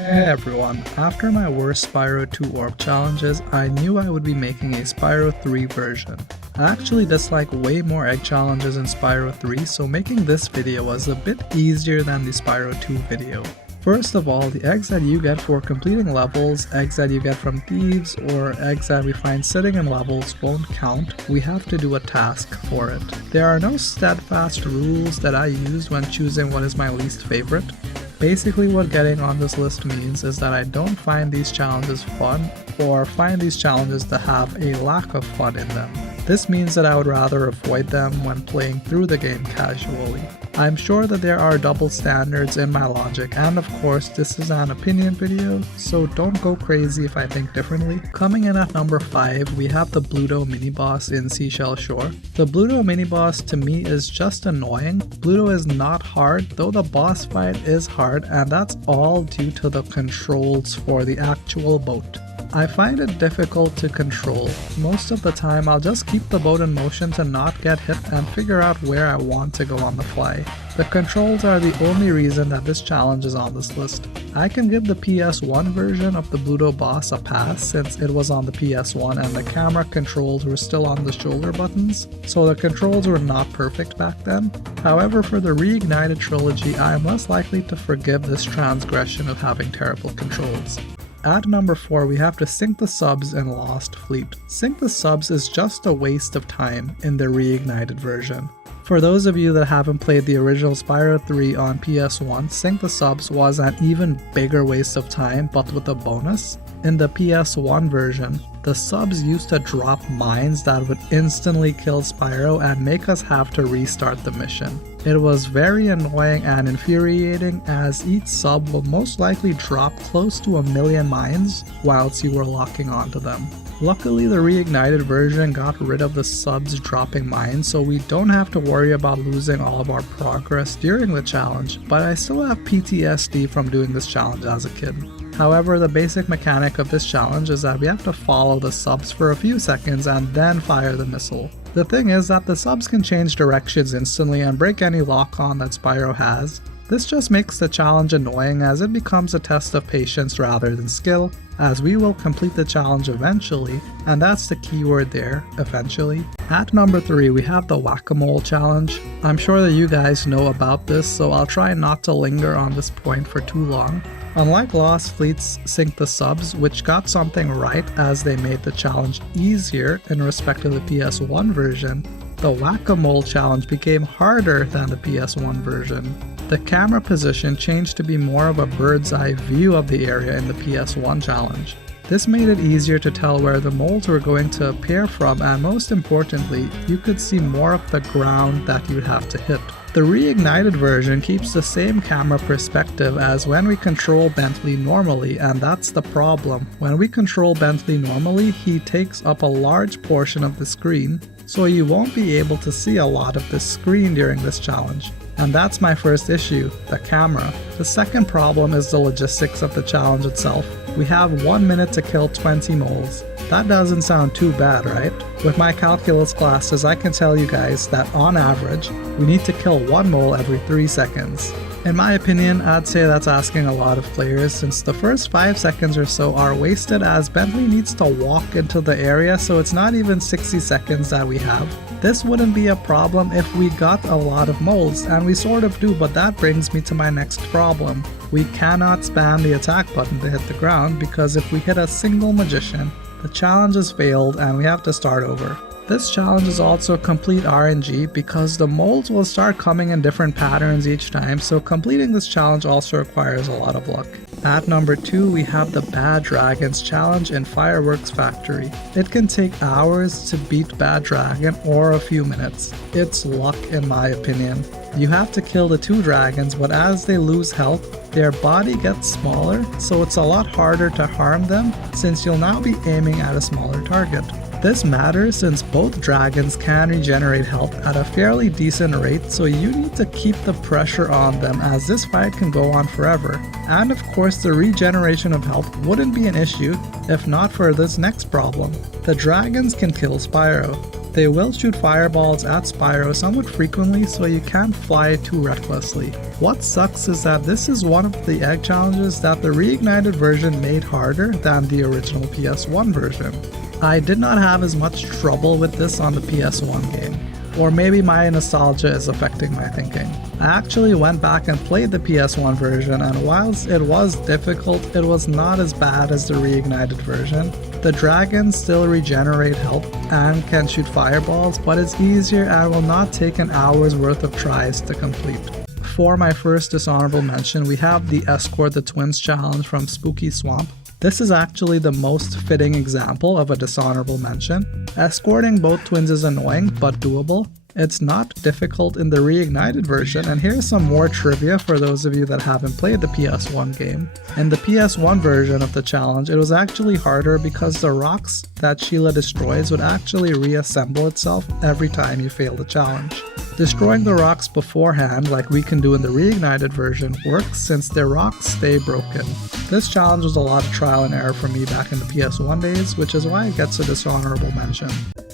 Hey everyone, after my worst Spyro 2 orb challenges, I knew I would be making a Spyro 3 version. I actually dislike way more egg challenges in Spyro 3, so making this video was a bit easier than the Spyro 2 video. First of all, the eggs that you get for completing levels, eggs that you get from thieves, or eggs that we find sitting in levels won't count. We have to do a task for it. There are no steadfast rules that I used when choosing what is my least favorite. Basically what getting on this list means is that I don't find these challenges fun, or find these challenges to have a lack of fun in them. This means that I would rather avoid them when playing through the game casually. I'm sure that there are double standards in my logic, and of course this is an opinion video, so don't go crazy if I think differently. Coming in at number 5, we have the Bluto mini-boss in Seashell Shore. The Bluto mini-boss to me is just annoying. Bluto is not hard, though the boss fight is hard, and that's all due to the controls for the actual boat. I find it difficult to control. Most of the time I'll just keep the boat in motion to not get hit and figure out where I want to go on the fly. The controls are the only reason that this challenge is on this list. I can give the PS1 version of the Bluto boss a pass since it was on the PS1 and the camera controls were still on the shoulder buttons, so the controls were not perfect back then. However, for the Reignited trilogy, I am less likely to forgive this transgression of having terrible controls. At number 4, we have to sync the subs in Lost Fleet. Sync the subs is just a waste of time in the Reignited version. For those of you that haven't played the original Spyro 3 on PS1, sync the subs was an even bigger waste of time, but with a bonus. In the PS1 version, the subs used to drop mines that would instantly kill Spyro and make us have to restart the mission. It was very annoying and infuriating as each sub will most likely drop close to 1,000,000 mines whilst you were locking onto them. Luckily, the Reignited version got rid of the subs dropping mines, so we don't have to worry about losing all of our progress during the challenge, but I still have PTSD from doing this challenge as a kid. However, the basic mechanic of this challenge is that we have to follow the subs for a few seconds and then fire the missile. The thing is that the subs can change directions instantly and break any lock-on that Spyro has. This just makes the challenge annoying as it becomes a test of patience rather than skill, as we will complete the challenge eventually, and that's the keyword there, eventually. At number 3, we have the Whack-A-Mole challenge. I'm sure that you guys know about this, so I'll try not to linger on this point for too long. Unlike Lost Fleet's Sync the Subs, which got something right as they made the challenge easier in respect to the PS1 version, the Whack-A-Mole challenge became harder than the PS1 version. The camera position changed to be more of a bird's eye view of the area in the PS1 challenge. This made it easier to tell where the moles were going to appear from, and most importantly, you could see more of the ground that you'd have to hit. The Reignited version keeps the same camera perspective as when we control Bentley normally, and that's the problem. When we control Bentley normally, he takes up a large portion of the screen, so you won't be able to see a lot of the screen during this challenge. And that's my first issue, the camera. The second problem is the logistics of the challenge itself. We have 1 minute to kill 20 moles. That doesn't sound too bad, right? With my calculus classes, I can tell you guys that on average, we need to kill 1 mole every 3 seconds. In my opinion, I'd say that's asking a lot of players since the first 5 seconds or so are wasted as Bentley needs to walk into the area, so it's not even 60 seconds that we have. This wouldn't be a problem if we got a lot of moles, and we sort of do, but that brings me to my next problem. We cannot spam the attack button to hit the ground because if we hit a single magician, the challenge is failed and we have to start over. This challenge is also complete RNG because the moles will start coming in different patterns each time, so completing this challenge also requires a lot of luck. At number 2, we have the Bad Dragons challenge in Fireworks Factory. It can take hours to beat Bad Dragon or a few minutes. It's luck in my opinion. You have to kill the 2 dragons, but as they lose health, their body gets smaller, so it's a lot harder to harm them since you'll now be aiming at a smaller target. This matters since both dragons can regenerate health at a fairly decent rate, so you need to keep the pressure on them as this fight can go on forever. And of course, the regeneration of health wouldn't be an issue if not for this next problem. The dragons can kill Spyro. They will shoot fireballs at Spyro somewhat frequently, so you can't fly too recklessly. What sucks is that this is one of the egg challenges that the reignited version made harder than the original PS1 version. I did not have as much trouble with this on the PS1 game. Or maybe my nostalgia is affecting my thinking. I actually went back and played the PS1 version, and whilst it was difficult, it was not as bad as the reignited version. The dragons still regenerate health and can shoot fireballs, but it's easier and will not take an hour's worth of tries to complete. For my first dishonorable mention, we have the Escort the Twins challenge from Spooky Swamp. This is actually the most fitting example of a dishonorable mention. Escorting both twins is annoying, but doable. It's not difficult in the reignited version, and here's some more trivia for those of you that haven't played the PS1 game. In the PS1 version of the challenge, it was actually harder because the rocks that Sheila destroys would actually reassemble itself every time you fail the challenge. Destroying the rocks beforehand, like we can do in the reignited version, works since their rocks stay broken. This challenge was a lot of trial and error for me back in the PS1 days, which is why it gets a dishonorable mention.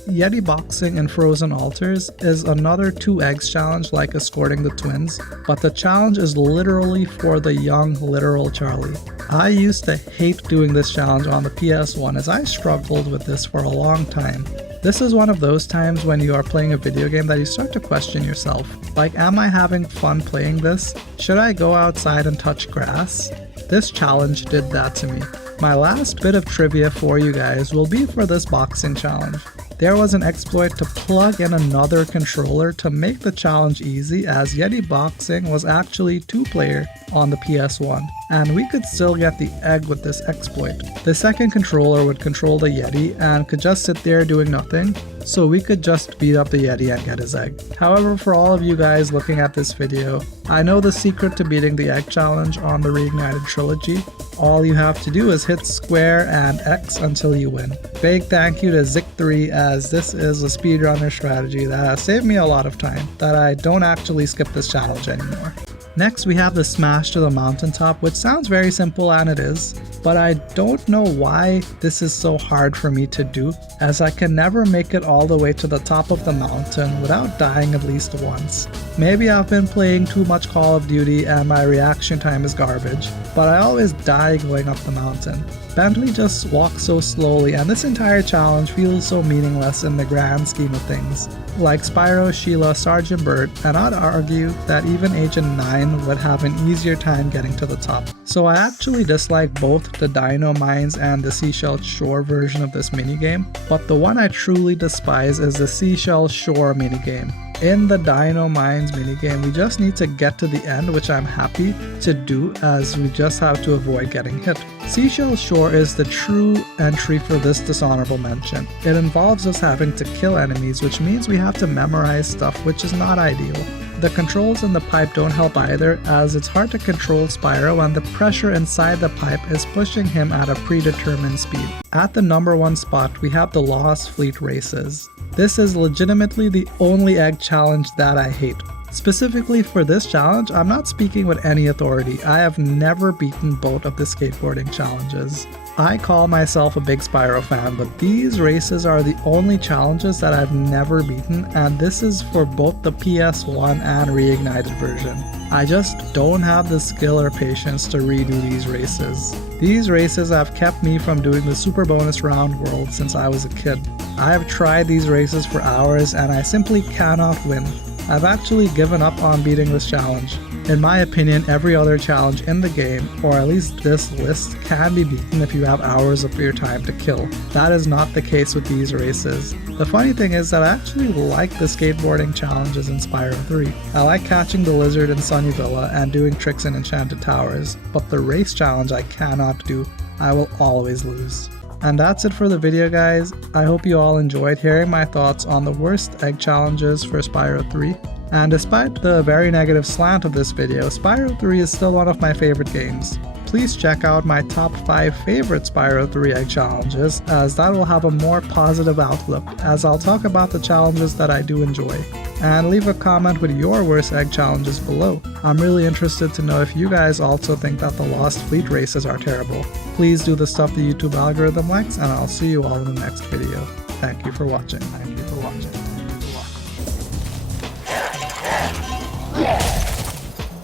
Yeti boxing in Frozen Altars is another 2 eggs challenge like escorting the twins, but the challenge is literally for the young literal Charlie. I used to hate doing this challenge on the PS1 as I struggled with this for a long time. This is one of those times when you are playing a video game that you start to question yourself. Like, am I having fun playing this? Should I go outside and touch grass? This challenge did that to me. My last bit of trivia for you guys will be for this boxing challenge. There was an exploit to plug in another controller to make the challenge easy, as Yeti Boxing was actually 2-player on the PS1, and we could still get the egg with this exploit. The second controller would control the Yeti and could just sit there doing nothing, so we could just beat up the Yeti and get his egg. However, for all of you guys looking at this video, I know the secret to beating the egg challenge on the reignited trilogy. All you have to do is hit square and X until you win. Big thank you to Zik3, as this is a speedrunner strategy that has saved me a lot of time, that I don't actually skip this challenge anymore. Next we have the smash to the mountaintop, which sounds very simple, and it is, but I don't know why this is so hard for me to do, as I can never make it all the way to the top of the mountain without dying at least once. Maybe I've been playing too much Call of Duty and my reaction time is garbage, but I always die going up the mountain. Bentley just walks so slowly, and this entire challenge feels so meaningless in the grand scheme of things. Like Spyro, Sheila, Sergeant Bird, and I'd argue that even Agent 9 would have an easier time getting to the top. So I actually dislike both the Dino Mines and the Seashell Shore version of this minigame, but the one I truly despise is the Seashell Shore minigame. In the Dino Mines minigame, we just need to get to the end, which I'm happy to do, as we just have to avoid getting hit. Seashell Shore is the true entry for this dishonorable mention. It involves us having to kill enemies, which means we have to memorize stuff, which is not ideal. The controls in the pipe don't help either, as it's hard to control Spyro and the pressure inside the pipe is pushing him at a predetermined speed. At the number 1 spot, we have the Lost Fleet races. This is legitimately the only egg challenge that I hate. Specifically for this challenge, I'm not speaking with any authority. I have never beaten both of the skateboarding challenges. I call myself a big Spyro fan, but these races are the only challenges that I've never beaten, and this is for both the PS1 and reignited version. I just don't have the skill or patience to redo these races. These races have kept me from doing the super bonus round world since I was a kid. I have tried these races for hours and I simply cannot win. I've actually given up on beating this challenge. In my opinion, every other challenge in the game, or at least this list, can be beaten if you have hours of your time to kill. That is not the case with these races. The funny thing is that I actually like the skateboarding challenges in Spyro 3. I like catching the lizard in Sunnyvilla and doing tricks in Enchanted Towers, but the race challenge I cannot do. I will always lose. And that's it for the video, guys. I hope you all enjoyed hearing my thoughts on the worst egg challenges for Spyro 3. And despite the very negative slant of this video, Spyro 3 is still one of my favorite games. Please check out my top 5 favorite Spyro 3 egg challenges, as that will have a more positive outlook, as I'll talk about the challenges that I do enjoy. And leave a comment with your worst egg challenges below. I'm really interested to know if you guys also think that the Lost Fleet races are terrible. Please do the stuff the YouTube algorithm likes, and I'll see you all in the next video. Thank you for watching.